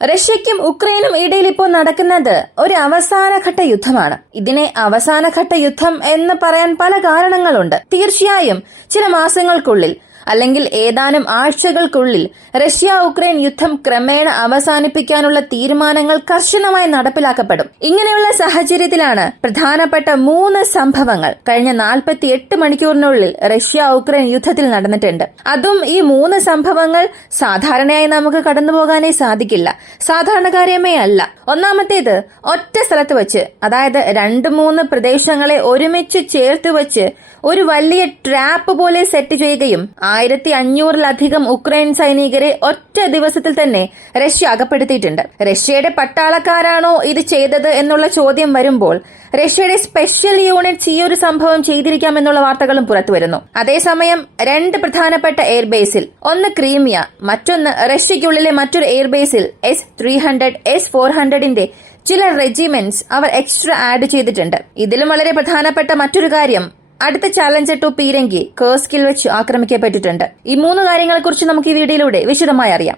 റഷ്യയ്ക്കും ഉക്രൈനും ഇടയിൽ ഇപ്പോൾ നടക്കുന്നത് ഒരു അവസാനഘട്ട യുദ്ധമാണ്. ഇതിനെ അവസാനഘട്ട യുദ്ധം എന്ന് പറയാൻ പല കാരണങ്ങളുണ്ട്. തീർച്ചയായും ചില മാസങ്ങൾക്കുള്ളിൽ അല്ലെങ്കിൽ ഏതാനും ആഴ്ചകൾക്കുള്ളിൽ റഷ്യ ഉക്രൈൻ യുദ്ധം ക്രമേണ അവസാനിപ്പിക്കാനുള്ള തീരുമാനങ്ങൾ കർശനമായി നടപ്പിലാക്കപ്പെടും. ഇങ്ങനെയുള്ള സാഹചര്യത്തിലാണ് പ്രധാനപ്പെട്ട 3 സംഭവങ്ങൾ കഴിഞ്ഞ 48 മണിക്കൂറിനുള്ളിൽ റഷ്യ ഉക്രൈൻ യുദ്ധത്തിൽ നടന്നിട്ടുണ്ട്. അതും ഈ 3 സംഭവങ്ങൾ സാധാരണയായി നമുക്ക് കടന്നുപോകാനേ സാധിക്കില്ല, സാധാരണകാര്യമേ അല്ല. ഒന്നാമത്തേത് ഒറ്റ സ്ഥലത്ത് വെച്ച്, അതായത് 2-3 പ്രദേശങ്ങളെ ഒരുമിച്ച് ചേർത്ത് വെച്ച് ഒരു വലിയ ട്രാപ്പ് പോലെ സെറ്റ് ചെയ്യുകയും 1500-ലധികം ഉക്രൈൻ സൈനികരെ ഒറ്റ ദിവസത്തിൽ തന്നെ റഷ്യ അകപ്പെടുത്തിയിട്ടുണ്ട്. റഷ്യയുടെ പട്ടാളക്കാരാണോ ഇത് ചെയ്തത് എന്നുള്ള ചോദ്യം വരുമ്പോൾ റഷ്യയുടെ സ്പെഷ്യൽ യൂണിറ്റ്സ് ഈ ഒരു സംഭവം ചെയ്തിരിക്കാമെന്നുള്ള വാർത്തകളും പുറത്തുവരുന്നു. അതേസമയം 2 പ്രധാനപ്പെട്ട എയർബേസിൽ, ഒന്ന് ക്രീമിയ, മറ്റൊന്ന് റഷ്യയ്ക്കുള്ളിലെ മറ്റൊരു എയർബേസിൽ S-300, S-400ന്റെ ചില റെജിമെന്റ്സ് അവർ എക്സ്ട്രാ ആഡ് ചെയ്തിട്ടുണ്ട്. ഇതിലും വളരെ പ്രധാനപ്പെട്ട മറ്റൊരു കാര്യം, അടുത്ത ചാലഞ്ചർ 2 പീരങ്കി കേർസ്കിൽ വെച്ച് ആക്രമിക്കപ്പെട്ടിട്ടുണ്ട്. ഈ 3 കാര്യങ്ങളെക്കുറിച്ച് നമുക്ക് ഈ വീഡിയോയിലൂടെ വിശദമായി അറിയാം.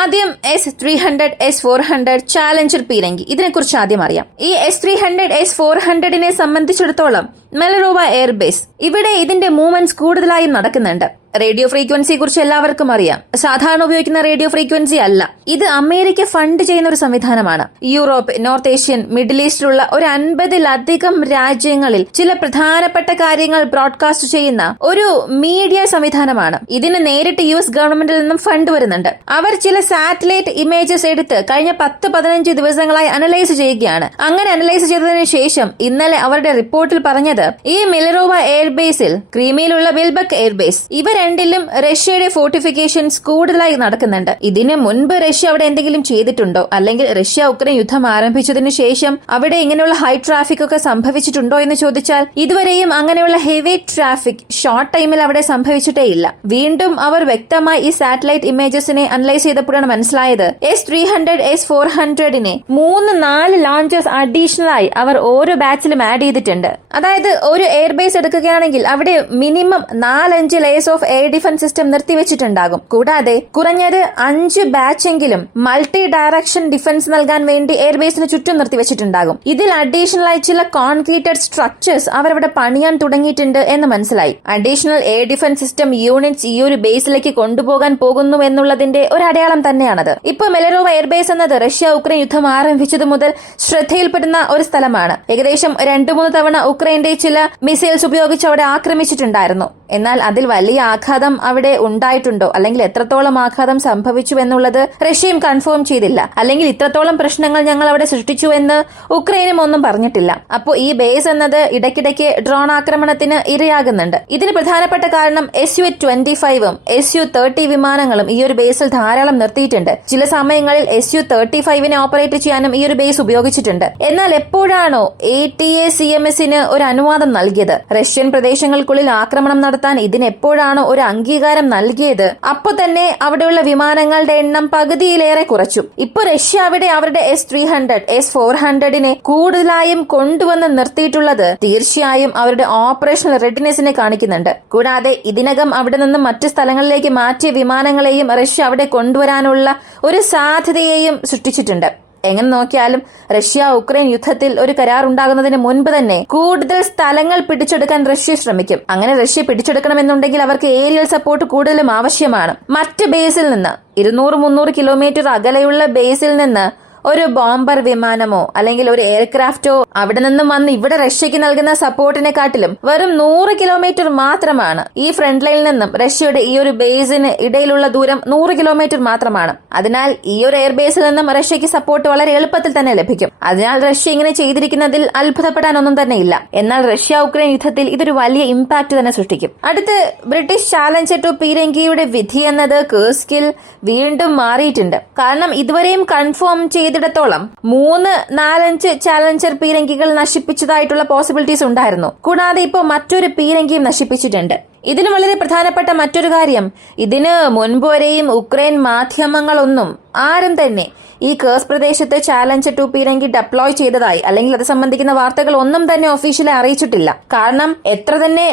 ആദ്യം S-300, S-400 ചാലഞ്ചർ പീരങ്കി, ഇതിനെക്കുറിച്ച് ആദ്യം അറിയാം. ഈ S-300, S-400നെ സംബന്ധിച്ചിടത്തോളം മെലറോവ എയർബേസ്, ഇവിടെ ഇതിന്റെ മൂവ്മെന്റ്സ് കൂടുതലായും നടക്കുന്നുണ്ട്. റേഡിയോ ഫ്രീക്വൻസിയെ കുറിച്ച് എല്ലാവർക്കും അറിയാം. സാധാരണ ഉപയോഗിക്കുന്ന റേഡിയോ ഫ്രീക്വൻസി അല്ല ഇത്. അമേരിക്ക ഫണ്ട് ചെയ്യുന്ന ഒരു സംവിധാനമാണ്. യൂറോപ്പ്, നോർത്ത് ഏഷ്യൻ, മിഡിൽ ഈസ്റ്റിലുള്ള ഒരു 50-ലധികം രാജ്യങ്ങളിൽ ചില പ്രധാനപ്പെട്ട കാര്യങ്ങൾ ബ്രോഡ്കാസ്റ്റ് ചെയ്യുന്ന ഒരു മീഡിയ സംവിധാനമാണ്. ഇതിന് നേരിട്ട് US ഗവൺമെന്റിൽ നിന്നും ഫണ്ട് വരുന്നുണ്ട്. അവർ ചില സാറ്റലൈറ്റ് ഇമേജസ് എടുത്ത് കഴിഞ്ഞ 10-15 ദിവസങ്ങളായി അനലൈസ് ചെയ്യുകയാണ്. അങ്ങനെ അനലൈസ് ചെയ്തതിനു ശേഷം ഇന്നലെ അവരുടെ റിപ്പോർട്ടിൽ പറഞ്ഞത്, ഈ മിലറോവ എയർബേസിൽ, ക്രീമിയയിലുള്ള വിൽബക്ക് എയർബേസ്, ഇവ രണ്ടിലും റഷ്യയുടെ ഫോർട്ടിഫിക്കേഷൻസ് കൂടുതലായി നടക്കുന്നുണ്ട്. ഇതിന് മുൻപ് റഷ്യ അവിടെ എന്തെങ്കിലും ചെയ്തിട്ടുണ്ടോ, അല്ലെങ്കിൽ റഷ്യ ഉക്രൈൻ യുദ്ധം ആരംഭിച്ചതിനു ശേഷം അവിടെ ഇങ്ങനെയുള്ള ഹൈ ട്രാഫിക് ഒക്കെ സംഭവിച്ചിട്ടുണ്ടോ എന്ന് ചോദിച്ചാൽ ഇതുവരെയും അങ്ങനെയുള്ള ഹെവി ട്രാഫിക് ഷോർട്ട് ടൈമിൽ അവിടെ സംഭവിച്ചിട്ടേ ഇല്ല. വീണ്ടും അവർ വ്യക്തമായി ഈ സാറ്റലൈറ്റ് ഇമേജസിനെ അനലൈസ് ചെയ്തപ്പോഴാണ് മനസ്സിലായത് S-300, S-400നെ 3-4 ലോഞ്ചേഴ്സ് അഡീഷണൽ ആയി അവർ ഓരോ ബാച്ചിലും ആഡ് ചെയ്തിട്ടുണ്ട്. അതായത് ഒരു എയർബേസ് എടുക്കുകയാണെങ്കിൽ അവിടെ minimum 4-5 layers of air defence system നിർത്തിവെച്ചിട്ടുണ്ടാകും. കൂടാതെ കുറഞ്ഞത് 5 ബാച്ചെങ്കിലും മൾട്ടി ഡയറക്ഷൻ ഡിഫൻസ് നൽകാൻ വേണ്ടി എയർബേസിന് ചുറ്റും നിർത്തിവെച്ചിട്ടുണ്ടാകും. ഇതിൽ അഡീഷണൽ ആയി ചില കോൺക്രീറ്റഡ് സ്ട്രക്ചേഴ്സ് അവരവിടെ പണിയാൻ തുടങ്ങിയിട്ടുണ്ട് എന്ന് മനസ്സിലായി. Additional air defence system units ഈ ഒരു ബേസിലേക്ക് കൊണ്ടുപോകാൻ പോകുന്നു എന്നുള്ളതിന്റെ ഒരു അടയാളം തന്നെയാണത്. ഇപ്പൊ മെലറോവ എയർബേസ് എന്നത് റഷ്യ ഉക്രൈൻ യുദ്ധം ആരംഭിച്ചതു മുതൽ ശ്രദ്ധയിൽപ്പെടുന്ന ഒരു സ്ഥലമാണ്. ഏകദേശം 2-3 തവണ ഉക്രൈന്റെ ചില മിസൈൽസ് ഉപയോഗിച്ച് അവിടെ ആക്രമിച്ചിട്ടുണ്ടായിരുന്നു. എന്നാൽ അതിൽ വലിയ ആഘാതം അവിടെ ഉണ്ടായിട്ടുണ്ടോ, അല്ലെങ്കിൽ എത്രത്തോളം ആഘാതം സംഭവിച്ചു എന്നുള്ളത് റഷ്യയും കൺഫേം ചെയ്തില്ല. അല്ലെങ്കിൽ ഇത്രത്തോളം പ്രശ്നങ്ങൾ ഞങ്ങൾ അവിടെ സൃഷ്ടിച്ചു എന്ന് ഉക്രൈനും ഒന്നും പറഞ്ഞിട്ടില്ല. അപ്പോൾ ഈ ബേസ് എന്നത് ഇടയ്ക്കിടയ്ക്ക് ഡ്രോൺ ആക്രമണത്തിന് ഇരയാകുന്നുണ്ട്. ഇതിന് പ്രധാനപ്പെട്ട കാരണം Su-25ഉം Su-30 വിമാനങ്ങളും ഈ ഒരു ബേസിൽ ധാരാളം നിർത്തിയിട്ടുണ്ട്. ചില സമയങ്ങളിൽ Su-35നെ ഓപ്പറേറ്റ് ചെയ്യാനും ഈ ഒരു ബേസ് ഉപയോഗിച്ചിട്ടുണ്ട്. എന്നാൽ എപ്പോഴാണോ ATACMSന് ഒരു അനുവാദം നൽകിയത്, റഷ്യൻ പ്രദേശങ്ങൾക്കുള്ളിൽ ആക്രമണം നടത്താൻ ഇതിനെപ്പോഴാണോ ഒരു അംഗീകാരം നൽകിയത്, അപ്പൊ തന്നെ അവിടെയുള്ള വിമാനങ്ങളുടെ എണ്ണം പകുതിയിലേറെ കുറച്ചു. ഇപ്പൊ റഷ്യ അവിടെ അവരുടെ S-300, S-400നെ കൂടുതലായും കൊണ്ടുവന്ന് നിർത്തിയിട്ടുള്ളത് തീർച്ചയായും അവരുടെ ഓപ്പറേഷണൽ റെഡിനെസിനെ കാണിക്കുന്നുണ്ട്. കൂടാതെ ഇതിനകം അവിടെ നിന്ന് മറ്റു സ്ഥലങ്ങളിലേക്ക് മാറ്റിയ വിമാനങ്ങളെയും റഷ്യ അവിടെ കൊണ്ടുവരാനുള്ള ഒരു സാധ്യതയെയും സൃഷ്ടിച്ചിട്ടുണ്ട്. എങ്ങനെ നോക്കിയാലും റഷ്യ ഉക്രൈൻ യുദ്ധത്തിൽ ഒരു കരാർ ഉണ്ടാകുന്നതിന് മുൻപ് തന്നെ കൂടുതൽ സ്ഥലങ്ങൾ പിടിച്ചെടുക്കാൻ റഷ്യ ശ്രമിക്കും. അങ്ങനെ റഷ്യ പിടിച്ചെടുക്കണമെന്നുണ്ടെങ്കിൽ അവർക്ക് ഏരിയൽ സപ്പോർട്ട് കൂടുതലും ആവശ്യമാണ്. മറ്റ് ബേസിൽ നിന്ന് 200-300 കിലോമീറ്റർ അകലെയുള്ള ബേസിൽ നിന്ന് ഒരു ബോംബർ വിമാനമോ അല്ലെങ്കിൽ ഒരു എയർക്രാഫ്റ്റോ അവിടെ നിന്നും വന്ന് ഇവിടെ റഷ്യക്ക് നൽകുന്ന സപ്പോർട്ടിനെക്കാട്ടിലും വെറും 100 കിലോമീറ്റർ മാത്രമാണ്. ഈ ഫ്രണ്ട് ലൈനിൽ നിന്നും റഷ്യയുടെ ഈ ഒരു ബേസിന് ഇടയിലുള്ള ദൂരം 100 കിലോമീറ്റർ മാത്രമാണ്. അതിനാൽ ഈ ഒരു എയർബേസിൽ നിന്നും റഷ്യക്ക് സപ്പോർട്ട് വളരെ എളുപ്പത്തിൽ തന്നെ ലഭിക്കും. അതിനാൽ റഷ്യ ഇങ്ങനെ ചെയ്തിരിക്കുന്നതിൽ അത്ഭുതപ്പെടാനൊന്നും തന്നെ ഇല്ല. എന്നാൽ റഷ്യ ഉക്രൈൻ യുദ്ധത്തിൽ ഇതൊരു വലിയ ഇമ്പാക്ട് തന്നെ സൃഷ്ടിക്കും. അടുത്ത് ബ്രിട്ടീഷ് ചാലഞ്ചർ 2 പീരങ്കിയുടെ വിധി എന്നത് കേർസ്കിൽ വീണ്ടും മാറിയിട്ടുണ്ട്. കാരണം ഇതുവരെയും കൺഫേം ചെയ്തിടത്തോളം 3-4-5 ചാലഞ്ചർ പീരങ്കികൾ നശിപ്പിച്ചതായിട്ടുള്ള പോസിബിലിറ്റീസ് ഉണ്ടായിരുന്നു. കൂടാതെ ഇപ്പോൾ മറ്റൊരു പീരങ്കിയും നശിപ്പിച്ചിട്ടുണ്ട്. ഇതിന് വളരെ പ്രധാനപ്പെട്ട മറ്റൊരു കാര്യം, ഇതിന് മുൻപ് വരെയും ഉക്രൈൻ മാധ്യമങ്ങളൊന്നും ആരും തന്നെ ഈ കേഴ്സ് പ്രദേശത്ത് ചാലഞ്ചർ 2 പീരങ്കി ഡെപ്ലോയ് ചെയ്തതായി അല്ലെങ്കിൽ അത് സംബന്ധിക്കുന്ന വാർത്തകൾ ഒന്നും തന്നെ ഒഫീഷ്യലി അറിയിച്ചിട്ടില്ല. കാരണം എത്ര തന്നെ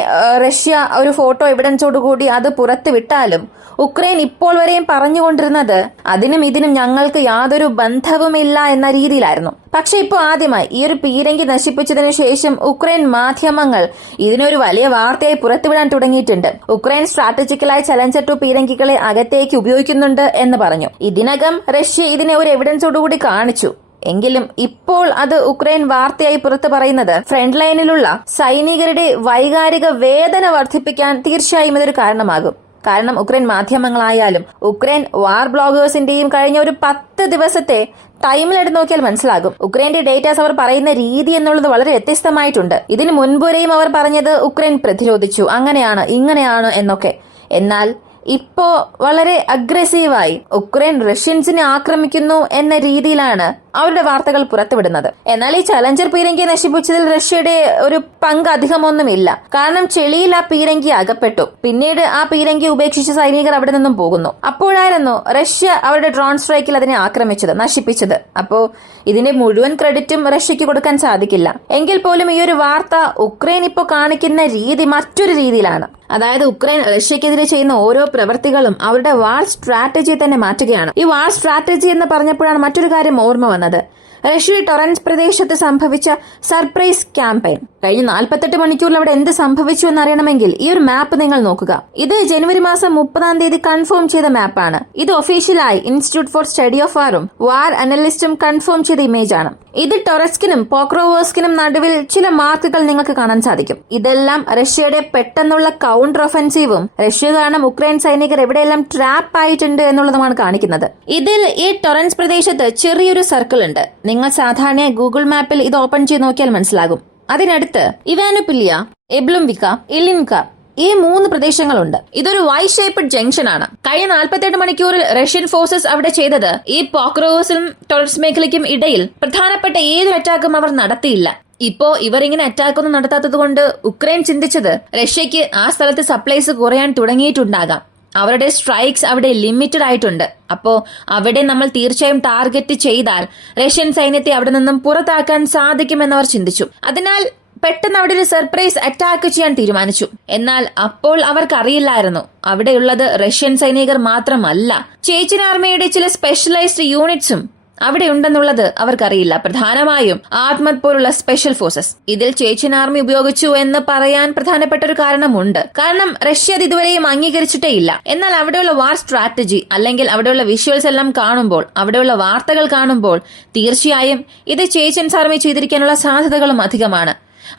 റഷ്യ ഒരു ഫോട്ടോ എവിഡൻസോടുകൂടി അത് പുറത്തു വിട്ടാലും ഉക്രൈൻ ഇപ്പോൾ വരെയും പറഞ്ഞുകൊണ്ടിരുന്നത് അതിനും ഇതിനും ഞങ്ങൾക്ക് യാതൊരു ബന്ധവുമില്ല എന്ന രീതിയിലായിരുന്നു. പക്ഷെ ഇപ്പോൾ ആദ്യമായി ഈ ഒരു പീരങ്കി നശിപ്പിച്ചതിനു ശേഷം ഉക്രൈൻ മാധ്യമങ്ങൾ ഇതിനൊരു വലിയ വാർത്തയായി പുറത്തുവിടാൻ തുടങ്ങിയിട്ടുണ്ട്. ഉക്രൈൻ സ്ട്രാറ്റജിക്കലായി ചലഞ്ചർ 2 പീരങ്കികളെ അകത്തേക്ക് ഉപയോഗിക്കുന്നുണ്ട് എന്ന് പറഞ്ഞു. ഇതിനകം റഷ്യ ഇതിനെ ഒരു എവിഡൻസോടുകൂടി കാണിച്ചു. എങ്കിലും ഇപ്പോൾ അത് ഉക്രൈൻ വാർത്തയായി പുറത്തു പറയുന്നത് ഫ്രണ്ട് ലൈനിലുള്ള സൈനികരുടെ വൈകാരിക വേദന വർദ്ധിപ്പിക്കാൻ തീർച്ചയായും ഇതൊരു കാരണമാകും. കാരണം ഉക്രൈൻ മാധ്യമങ്ങളായാലും ഉക്രൈൻ വാർ ബ്ലോഗേഴ്സിന്റെയും കഴിഞ്ഞ ഒരു 10 ദിവസത്തെ ടൈമിലെടുത്ത് നോക്കിയാൽ മനസ്സിലാകും ഉക്രൈന്റെ ഡേറ്റാസ് അവർ പറയുന്ന രീതി എന്നുള്ളത് വളരെ വ്യത്യസ്തമായിട്ടുണ്ട്. ഇതിന് മുൻപുവരെയും അവർ പറഞ്ഞത് ഉക്രൈൻ പ്രതിരോധിച്ചു, അങ്ങനെയാണ് ഇങ്ങനെയാണ് എന്നൊക്കെ. എന്നാൽ ഇപ്പോ വളരെ അഗ്രസീവായി ഉക്രൈൻ റഷ്യൻസിനെ ആക്രമിക്കുന്നു എന്ന രീതിയിലാണ് അവരുടെ വാർത്തകൾ പുറത്തുവിടുന്നത്. എന്നാൽ ഈ ചലഞ്ചർ പീരങ്കി നശിപ്പിച്ചതിൽ റഷ്യയുടെ ഒരു പങ്ക് അധികമൊന്നുമില്ല. കാരണം ചെളിയിൽ ആ പീരങ്കി അകപ്പെട്ടു. പിന്നീട് ആ പീരങ്കി ഉപേക്ഷിച്ച സൈനികർ അവിടെ നിന്നും പോകുന്നു. അപ്പോഴായിരുന്നു റഷ്യ അവരുടെ ഡ്രോൺ സ്ട്രൈക്കിൽ അതിനെ ആക്രമിച്ചത്, നശിപ്പിച്ചത്. അപ്പോ ഇതിന്റെ മുഴുവൻ ക്രെഡിറ്റും റഷ്യക്ക് കൊടുക്കാൻ സാധിക്കില്ല. എങ്കിൽ പോലും ഈ ഒരു വാർത്ത ഉക്രൈൻ ഇപ്പോൾ കാണിക്കുന്ന രീതി മറ്റൊരു രീതിയിലാണ്. അതായത് ഉക്രൈൻ റഷ്യക്കെതിരെ ചെയ്യുന്ന ഓരോ പ്രവൃത്തികളും അവരുടെ വാർ സ്ട്രാറ്റജി തന്നെ മാറ്റുകയാണ്. ഈ വാർ സ്ട്രാറ്റജി എന്ന് പറഞ്ഞപ്പോഴാണ് മറ്റൊരു കാര്യം ഓർമ്മ വന്നത്. റഷ്യയുടെ ടൊറൻസ് പ്രദേശത്ത് സംഭവിച്ച സർപ്രൈസ് ക്യാമ്പയിൻ. കഴിഞ്ഞ 48 മണിക്കൂറിൽ അവിടെ എന്ത് സംഭവിച്ചു എന്നറിയണമെങ്കിൽ ഈ ഒരു മാപ്പ് നിങ്ങൾ നോക്കുക. ഇത് ജനുവരി മാസം 30 കൺഫേം ചെയ്ത മാപ്പാണ്. ഇത് ഒഫീഷ്യലായി ഇൻസ്റ്റിറ്റ്യൂട്ട് ഫോർ സ്റ്റഡി ഓഫ് വാറും വാർ അനലിസ്റ്റും കൺഫേം ചെയ്ത ഇമേജ് ആണ്. ഇത് ടൊറസ്കിനും പോക്രോവേഴ്സ്കിനും നടുവിൽ ചില മാർക്കുകൾ നിങ്ങൾക്ക് കാണാൻ സാധിക്കും. ഇതെല്ലാം റഷ്യയുടെ പെട്ടെന്നുള്ള കൗണ്ടർ ഒഫൻസീവും റഷ്യ കാരണം ഉക്രൈൻ സൈനികർ എവിടെയെല്ലാം ട്രാപ്പ് ആയിട്ടുണ്ട് എന്നുള്ളതുമാണ് കാണിക്കുന്നത്. ഇതിൽ ഈ ടൊറൻസ് പ്രദേശത്ത് ചെറിയൊരു സർക്കിൾ ഉണ്ട്. നിങ്ങൾ സാധാരണ ഗൂഗിൾ മാപ്പിൽ ഇത് ഓപ്പൺ ചെയ്ത് നോക്കിയാൽ മനസ്സിലാകും. അതിനടുത്ത് ഇവാനോപിലിയ, എബ്ലുംവിക്ക, ഇലിൻക ഈ 3 പ്രദേശങ്ങളുണ്ട്. ഇതൊരു വൈ ഷേപ്ഡ് ജംഗ്ഷൻ ആണ്. കഴിഞ്ഞ 48 മണിക്കൂറിൽ റഷ്യൻ ഫോഴ്സസ് അവിടെ ചെയ്തത് ഈ പോക്രോസിനും ടൊറൻസ് മേഖലയ്ക്കും ഇടയിൽ പ്രധാനപ്പെട്ട ഏതൊരു അറ്റാക്കും അവർ നടത്തിയില്ല. ഇപ്പോ ഇവർ ഇങ്ങനെ അറ്റാക്ക് ഒന്നും നടത്താത്തത് കൊണ്ട് ഉക്രൈൻ ചിന്തിച്ചത് റഷ്യക്ക് ആ സ്ഥലത്ത് സപ്ലൈസ് കുറയാൻ തുടങ്ങിയിട്ടുണ്ടാകാം. അവരുടെ സ്ട്രൈക്സ് അവിടെ ലിമിറ്റഡ് ആയിട്ടുണ്ട്. അപ്പോ അവിടെ നമ്മൾ തീർച്ചയായും ടാർഗറ്റ് ചെയ്താൽ റഷ്യൻ സൈന്യത്തെ അവിടെ നിന്നും പുറത്താക്കാൻ സാധിക്കുമെന്ന് അവർ ചിന്തിച്ചു. അതിനാൽ പെട്ടെന്ന് അവിടെ ഒരു സർപ്രൈസ് അറ്റാക്ക് ചെയ്യാൻ തീരുമാനിച്ചു. എന്നാൽ അപ്പോൾ അവർക്കറിയില്ലായിരുന്നു അവിടെയുള്ളത് റഷ്യൻ സൈനികർ മാത്രമല്ല, ചേച്ചിൻ ആർമിയുടെ ചില സ്പെഷ്യലൈസ്ഡ് യൂണിറ്റ്സും അവിടെ ഉണ്ടെന്നുള്ളത് അവർക്കറിയില്ല. പ്രധാനമായും ആത്മത് പോലുള്ള സ്പെഷ്യൽ ഫോഴ്സസ്. ഇതിൽ ചേച്ചിൻ ആർമി ഉപയോഗിച്ചു എന്ന് പറയാൻ പ്രധാനപ്പെട്ട ഒരു കാരണമുണ്ട്. കാരണം റഷ്യ അത് ഇതുവരെയും അംഗീകരിച്ചിട്ടേ ഇല്ല. എന്നാൽ അവിടെയുള്ള വാർ സ്ട്രാറ്റജി അല്ലെങ്കിൽ അവിടെയുള്ള വിഷ്വൽസ് എല്ലാം കാണുമ്പോൾ, അവിടെയുള്ള വാർത്തകൾ കാണുമ്പോൾ തീർച്ചയായും ഇത് ചേച്ചിൻ ആർമി ചെയ്തിരിക്കാനുള്ള സാധ്യതകളും അധികമാണ്.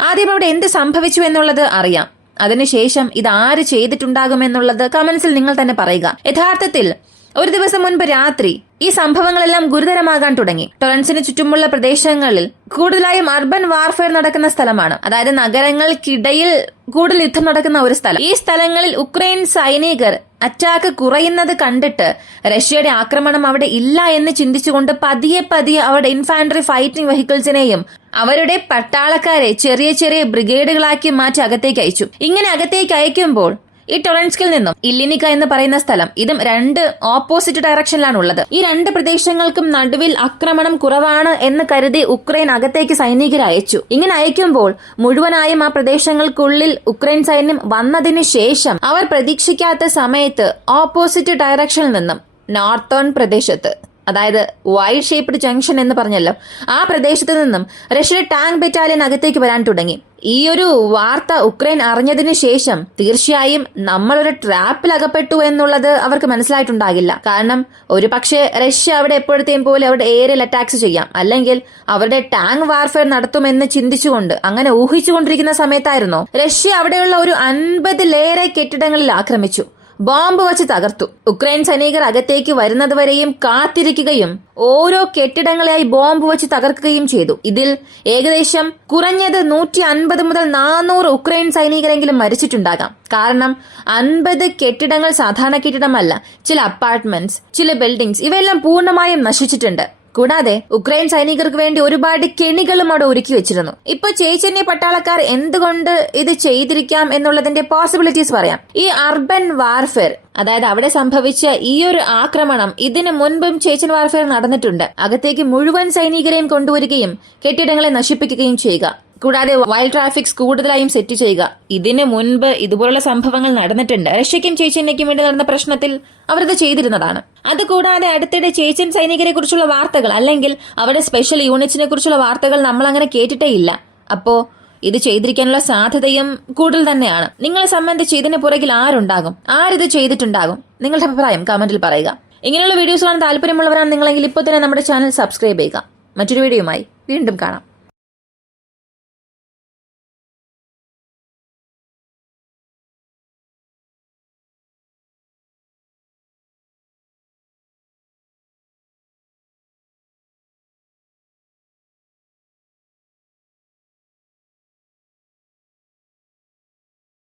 ആദ്യം അവിടെ എന്ത് സംഭവിച്ചു എന്നുള്ളത് അറിയാം. അതിനുശേഷം ഇത് ആര് ചെയ്തിട്ടുണ്ടാകുമെന്നുള്ളത് കമന്റ്സിൽ നിങ്ങൾ തന്നെ പറയുക. യഥാർത്ഥത്തിൽ ഒരു ദിവസം മുൻപ് രാത്രി ഈ സംഭവങ്ങളെല്ലാം ഗുരുതരമാകാൻ തുടങ്ങി. ടൊറൻസിന് ചുറ്റുമുള്ള പ്രദേശങ്ങളിൽ കൂടുതലായും അർബൻ വാർഫെയർ നടക്കുന്ന സ്ഥലമാണ്. അതായത് നഗരങ്ങൾക്കിടയിൽ കൂടുതൽ യുദ്ധം നടക്കുന്ന ഒരു സ്ഥലം. ഈ സ്ഥലങ്ങളിൽ ഉക്രൈൻ സൈനികർ അറ്റാക്ക് കുറയുന്നത് കണ്ടിട്ട് റഷ്യയുടെ ആക്രമണം അവിടെ ഇല്ല എന്ന് ചിന്തിച്ചുകൊണ്ട് പതിയെ പതിയെ അവരുടെ ഇൻഫാൻട്രി ഫൈറ്റിംഗ് വെഹിക്കിൾസിനെയും അവരുടെ പട്ടാളക്കാരെ ചെറിയ ചെറിയ ബ്രിഗേഡുകളാക്കി മാറ്റി അകത്തേക്ക് അയച്ചു. ഇങ്ങനെ അകത്തേക്ക് അയക്കുമ്പോൾ ഈ ടൊറൻസ്കിൽ നിന്നും ഇല്ലിനിക്ക എന്ന് പറയുന്ന സ്ഥലം, ഇതും 2 ഓപ്പോസിറ്റ് ഡയറക്ഷനിലാണ് ഉള്ളത്. ഈ 2 പ്രദേശങ്ങൾക്കും നടുവിൽ ആക്രമണം കുറവാണ് എന്ന് കരുതി ഉക്രൈൻ അകത്തേക്ക് സൈനികരെ അയച്ചു. ഇങ്ങനെ അയക്കുമ്പോൾ മുഴുവനായും ആ പ്രദേശങ്ങൾക്കുള്ളിൽ ഉക്രൈൻ സൈന്യം വന്നതിന് ശേഷം അവർ പ്രതീക്ഷിക്കാത്ത സമയത്ത് ഓപ്പോസിറ്റ് ഡയറക്ഷനിൽ നിന്നും നോർത്തേൺ പ്രദേശത്ത്, അതായത് വൈ ഷേപ്ഡ് ജംഗ്ഷൻ എന്ന് പറഞ്ഞല്ലോ, ആ പ്രദേശത്ത് നിന്നും റഷ്യയുടെ ടാങ്ക് ബറ്റാലിയൻ അകത്തേക്ക് വരാൻ തുടങ്ങി. ഈ ഒരു വാർത്ത ഉക്രൈൻ അറിഞ്ഞതിന് ശേഷം തീർച്ചയായും നമ്മളൊരു ട്രാപ്പിൽ അകപ്പെട്ടു എന്നുള്ളത് അവർക്ക് മനസ്സിലായിട്ടുണ്ടാകില്ല. കാരണം ഒരു പക്ഷേ റഷ്യ അവിടെ എപ്പോഴത്തെയും പോലെ അവരുടെ ഏരിയൽ അറ്റാക്സ് ചെയ്യാം, അല്ലെങ്കിൽ അവരുടെ ടാങ്ക് വാർഫെയർ നടത്തുമെന്ന് ചിന്തിച്ചുകൊണ്ട് അങ്ങനെ ഊഹിച്ചുകൊണ്ടിരിക്കുന്ന സമയത്തായിരുന്നു റഷ്യ അവിടെയുള്ള ഒരു 50 കെട്ടിടങ്ങളിൽ ആക്രമിച്ചു, ബോംബ് വച്ച് തകർത്തു. ഉക്രൈൻ സൈനികർ അകത്തേക്ക് വരുന്നതുവരെയും കാത്തിരിക്കുകയും ഓരോ കെട്ടിടങ്ങളെയായി ബോംബ് വച്ച് തകർക്കുകയും ചെയ്തു. ഇതിൽ ഏകദേശം കുറഞ്ഞത് 150 മുതൽ 400 ഉക്രൈൻ സൈനികരെങ്കിലും മരിച്ചിട്ടുണ്ടാകാം. കാരണം 50 കെട്ടിടങ്ങൾ സാധാരണ കെട്ടിടമല്ല, ചില അപ്പാർട്ട്മെന്റ്സ്, ചില ബിൽഡിംഗ്സ് ഇവയെല്ലാം പൂർണ്ണമായും നശിച്ചിട്ടുണ്ട്. കൂടാതെ ഉക്രൈൻ സൈനികർക്ക് വേണ്ടി ഒരുപാട് കെണികളും അവിടെ ഒരുക്കി വെച്ചിരുന്നു. ഇപ്പൊ ചൈതന്യ പട്ടാളക്കാർ എന്തുകൊണ്ട് ഇത് ചെയ്തിരിക്കാം എന്നുള്ളതിന്റെ പോസിബിലിറ്റീസ് പറയാം. ഈ അർബൻ വാർഫെയർ, അതായത് അവിടെ സംഭവിച്ച ഈ ഒരു ആക്രമണം ഇതിനു മുൻപും ചേച്ചൻ വാർഫെയർ നടന്നിട്ടുണ്ട്. അകത്തേക്ക് മുഴുവൻ സൈനികരെയും കൊണ്ടുവരികയും കെട്ടിടങ്ങളെ നശിപ്പിക്കുകയും ചെയ്യുക, കൂടാതെ വൈൽഡ് ട്രാഫിക്സ് കൂടുതലായും സെറ്റ് ചെയ്യുക. ഇതിനു മുൻപ് ഇതുപോലുള്ള സംഭവങ്ങൾ നടന്നിട്ടുണ്ട്. റഷ്യയ്ക്കും ചേച്ചന്യയ്ക്കും വേണ്ടി നടന്ന പ്രശ്നത്തിൽ അവരത് ചെയ്തിരുന്നതാണ്. അതുകൂടാതെ അടുത്തിടെ ചേച്ചൻ സൈനികരെ കുറിച്ചുള്ള വാർത്തകൾ അല്ലെങ്കിൽ അവരുടെ സ്പെഷ്യൽ യൂണിറ്റ്സിനെ കുറിച്ചുള്ള വാർത്തകൾ നമ്മൾ അങ്ങനെ കേട്ടിട്ടേ ഇല്ല. അപ്പോ ഇത് ചെയ്തിരിക്കാനുള്ള സാധ്യതയും കൂടുതൽ തന്നെയാണ്. നിങ്ങളെ സംബന്ധിച്ച് ഇതിന് പുറകിൽ ആരുണ്ടാകും, ആരിത് ചെയ്തിട്ടുണ്ടാകും? നിങ്ങളുടെ അഭിപ്രായം കമന്റിൽ പറയുക. ഇങ്ങനെയുള്ള വീഡിയോസ് കാണാൻ താല്പര്യമുള്ളവരാണ് നിങ്ങളെങ്കിൽ ഇപ്പോൾ തന്നെ നമ്മുടെ ചാനൽ സബ്സ്ക്രൈബ് ചെയ്യുക. മറ്റൊരു വീഡിയോയുമായി വീണ്ടും കാണാം.